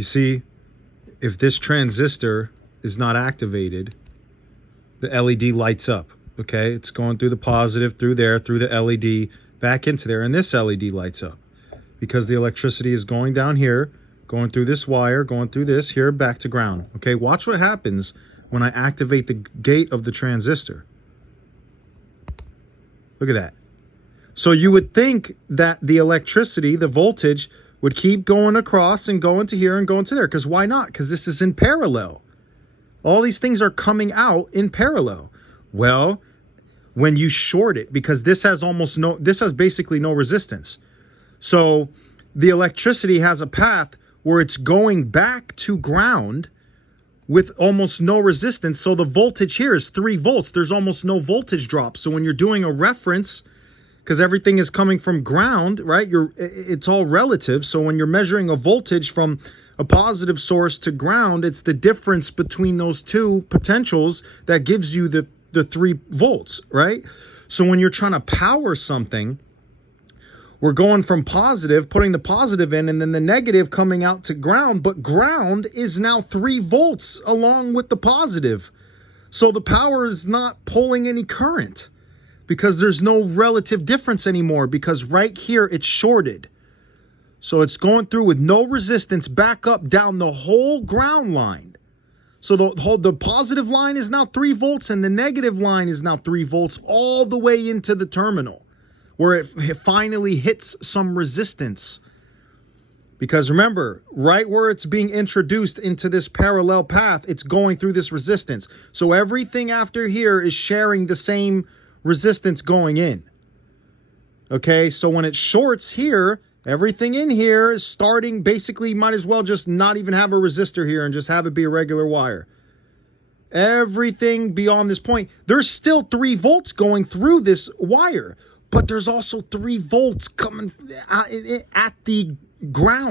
You see, if this transistor is not activated, the LED lights up. Okay, it's going through the positive, through there, through the LED, back into there, and this LED lights up because the electricity is going down here, going through this wire, going through this here, back to ground. Okay, watch what happens when I activate the gate of the transistor. Look at that. So you would think that the electricity, the voltage, would keep going across and going to here and going to there. Because why not? Because this is in parallel. All these things are coming out in parallel. Well, when you short it, because this has basically no resistance. So the electricity has a path where it's going back to ground with almost no resistance. So the voltage here is 3 volts. There's almost no voltage drop. So when you're doing a reference, because everything is coming from ground, right? It's all relative. So when you're measuring a voltage from a positive source to ground, it's the difference between those two potentials that gives you the 3 volts, right? So when you're trying to power something, we're going from positive, putting the positive in, and then the negative coming out to ground. But ground is now 3 volts along with the positive. So the power is not pulling any current because there's no relative difference anymore, because right here it's shorted. So it's going through with no resistance back up down the whole ground line. So the positive line is now 3 volts and the negative line is now 3 volts all the way into the terminal, where it finally hits some resistance. Because remember, right where it's being introduced into this parallel path, it's going through this resistance. So everything after here is sharing the same resistance going in. Okay, so when it shorts here, everything in here is starting, basically might as well just not even have a resistor here and just have it be a regular wire. Everything beyond this point, there's still 3 volts going through this wire. But there's also 3 volts coming at the ground.